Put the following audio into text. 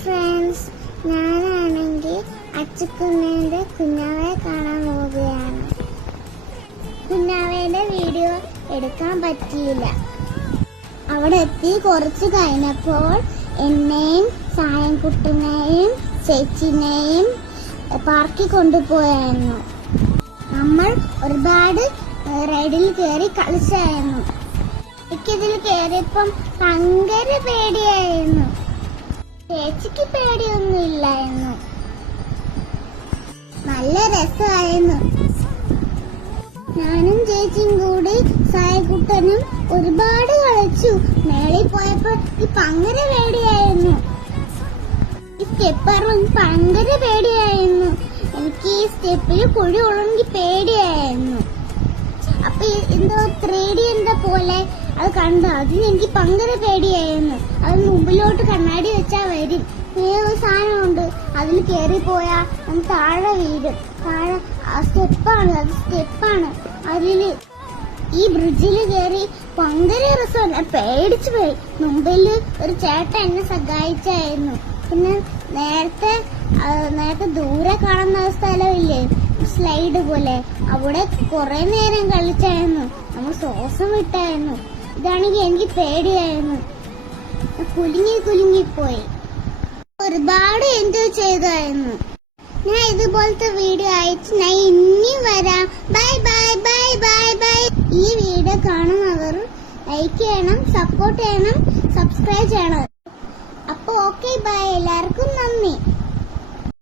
Friends, ഞാനാണെങ്കിൽ അച്ചുക്കുഞ്ഞിന്റെ കുഞ്ഞാവയെ കാണാൻ പോവുകയാണ്. കുഞ്ഞാവയുടെ വീഡിയോ എടുക്കാൻ പറ്റിയില്ല. അവിടെ എത്തി കുറച്ച് കഴിഞ്ഞപ്പോൾ എന്നെയും സായൻകുട്ടനെയും ചേച്ചിനെയും പാർക്കിൽ കൊണ്ടുപോയായിരുന്നു. നമ്മൾ ഒരുപാട് റൈഡിൽ കയറി കളിച്ചായിരുന്നു. എനിക്കിതിൽ കയറിയപ്പം ഭയങ്കര പേടിയായിരുന്നു. ചേച്ചിക്ക് പേടിയൊന്നും ഇല്ലായിരുന്നു. നല്ല രസമായിരുന്നു. ഞാനും ചേച്ചിയും കൂടി സായക്കുട്ടനും ഒരുപാട് കളിച്ചു. മേളിൽ പോയപ്പോ ഭയങ്കര പേടിയായിരുന്നു. ഈ സ്റ്റെപ്പ് ഭയങ്കര പേടിയായിരുന്നു. എനിക്ക് ഈ സ്റ്റെപ്പിൽ കുഴി ഉള്ളെങ്കിൽ പേടിയായിരുന്നു. അപ്പൊ എന്തോ 3D എന്താ പോലെ അത് കണ്ടു. അതിന് എനിക്ക് ഭയങ്കര പേടിയായിരുന്നു. അത് മുമ്പിലോട്ട് കണ്ണാടി വെച്ചാ വരും. ഒരു സാധനമുണ്ട്, അതിൽ കയറിപ്പോയാ നമ്മൾ താഴെ വീഴും. താഴെ സ്റ്റെപ്പാണ്. അതില് ഈ ബ്രിഡ്ജിൽ കയറി ഭയങ്കര രസമാണ്. പേടിച്ചു പോയി. മുമ്പില് ഒരു ചേട്ടൻ എന്നെ സഹായിച്ചായിരുന്നു. പിന്നെ നേരത്തെ ദൂരെ കാണുന്ന സ്ഥലമില്ലേ, സ്ലൈഡ് പോലെ, അവിടെ കുറെ നേരം കളിച്ചായിരുന്നു. നമ്മൾ ശ്വാസം വിട്ടായിരുന്നു. ഇതാണെങ്കിൽ എനിക്ക് പേടിയായിരുന്നു. കുലുങ്ങിപ്പോയി. ഒരുപാട് എൻജോയ് ചെയ്തായിരുന്നു. ഞാൻ ഇതുപോലത്തെ വീഡിയോ അയച്ച് ഞാൻ ഇനിയും വരാം. Bye bye bye bye bye. ഈ വീഡിയോ കാണുന്നവർ ലൈക്ക് ചെയ്യണം, സപ്പോർട്ട് ചെയ്യണം, സബ്സ്ക്രൈബ് ചെയ്യണം. അപ്പൊ ഓക്കെ, ബൈ. എല്ലാവർക്കും നന്ദി.